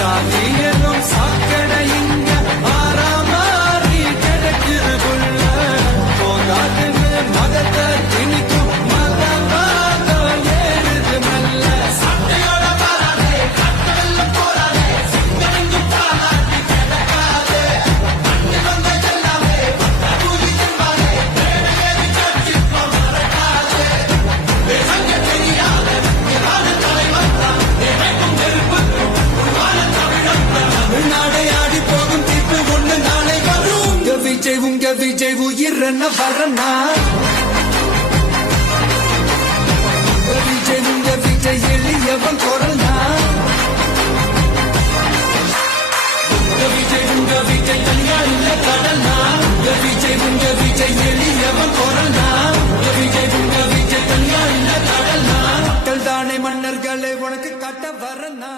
சாதியனும் சாக்கடை இங்க மாறாமாறி கிடக்குது புள்ள போகாதுன்னு மதத்தை திணிக்கும் மதமாக ஏறுது மெல்ல சட்டையோட வராதே கட்டல்ல போறாதே சிங்கமெங்கு பாலாட்டி கிடக்காதே மண்ணு வந்த எல்லாமே பூஜி தின்பாதே வேலையேறி சர்ச்சி மறக்காதே சங்க தெரியாத தலைவர் தான் தமிழ்நாடை ஆடி போகும் தீர்ப்பு ஒண்ணு நாளை வரும் உங்க விஜய் உயிர் என்ன வரனா உங்க விஜய் எளியவன் குரல்னா உங்க விஜய் தனியா இல்ல கடல்னா உங்க விஜய் எளியவன் குரல்னா உங்க விஜய் தனியா இல்ல கடல்னா மக்கள் தானே மன்னர்களை உனக்கு கட்ட வரனா